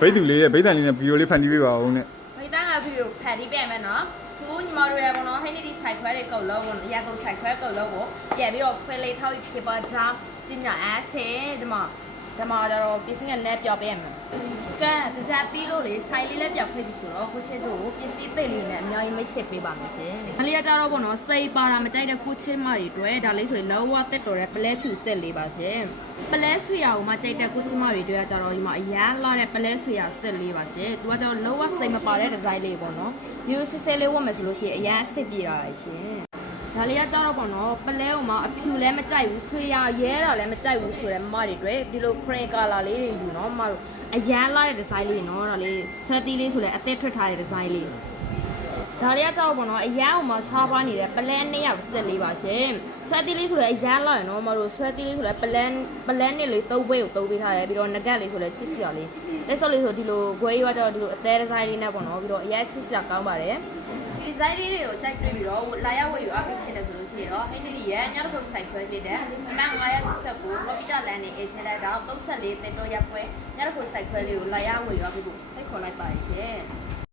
ဘိတ်တူလေးရဲ့ဘိတ်တန်လေးနဲ့ဗီဒီယိုလေးဖန်တီးပေးပါဦးနဲ့ ဘိတ်တန်ကဗီဒီယိုဖန်တီးပေးမယ်နော်သူညီမတို့ရပါတော့ဟိနေဒီဆိုင်ခွဲတွေကုတ်လို့ရကုတ်ဆိုင်ခွဲကုတ်လို့ကိုပြန်ပြီးတော့ခွဲလေးထောက်ဖြစ်ပါကြောင်းကျညာအားစေဒီမှာတော့ပစ္စည်းနဲ့ပြောပေးရမယ်ကဲတကြပြီးလို့လေဆိုင်လေးလည်းပြောက်ခွေးပြီဆိုတော့ကိုချစ်တို့ပစ္စည်းသိလေးနဲ့အများကြီးမိတ်ဆက်ပေးပါမယ်ရှင်။ဒါလေးကကြတော့ပေါ့နော်စိတ်ပါတာမကြိုက်တဲ့ကိုချစ်မတွေတွေ့ဒါလေးဆိုရင်လောဝတက်တော်တဲ့ပလဲဖြူဆက်လေးပါရှင်။ပလဲဆွေရအောင်မကြိုက်တဲ့ကိုချစ်မတွေတွေ့ကြတော့ဒီမှာအရန်လာတဲ့ပလဲဆွေရဆက်လေးပါရှင်။သူကကြတော့လောဝစိတ်မပါတဲ့ဒီဇိုင်းလေးပေါ့နော်။မျိုးစစ်စစ်လေးဝတ်မယ်ဆိုလို့ရှိရင်အရန်အစ်စ်ပြေတာပါရှင်။ဒါလေးကကြတော့ပေါ့နော်ပလဲကိုမှအဖြူလည်းမကြိုက်ဘူးဆွေရရဲတာလည်းမကြိုက်ဘူးဆိုတဲ့မတွေတွေ့ဒီလို gray color လေးတွေယူနော်မတို့အရန်လာတဲ့ဒီဇိုင်းလေးနော်ဒါလေးဆွဲသီးလေးဆိုလဲအသက်ထွက်ထားတဲ့ဒီဇိုင်းလေးဒါလေးကကြောက်ပေါ့နော်အရန်အောင်မှာရှားပါနေတဲ့ပလန်2ယောက်ဆက်လေးပါရှင်ဆွဲသီးလေးဆိုလဲအရန်လာရနော်မတို့ဆွဲသီးလေးဆိုလဲပလန်နဲ့လေး3ဘွဲကို3ပေးထားတယ်ပြီးတော့ငကတ်လေးဆိုလဲချစ်စရာလေးလက်စောက်လေးဆိုဒီလိုဂွေးရွာတော့ဒီလိုအသေးဒီဇိုင်းလေးနဲ့ပေါ့နော်ပြီးတော့အရန်ချစ်စရာကောင်းပါတယ်ဒီဇိုင်းလေးတွေကိုကြိုက်ပြီးတော့လာရဝယ်ယူအပ်ပြီးချင်တယ်ဆိုလို့ရှိရင်တော့ဟိနေဒီရဲ့ညောက်ထုတ်ဆိုင်ခွဲပေးတယ်အမှန်989 Profita Land နဲ့ agent လက်တော့34တင်တော့ရပ်ခွဲညောက်ထုတ်ဆိုင်ခွဲလေးကိုလာရဝယ်ယူအပ်ပြီးဖိတ်ခေါ်လိုက်ပါရှင်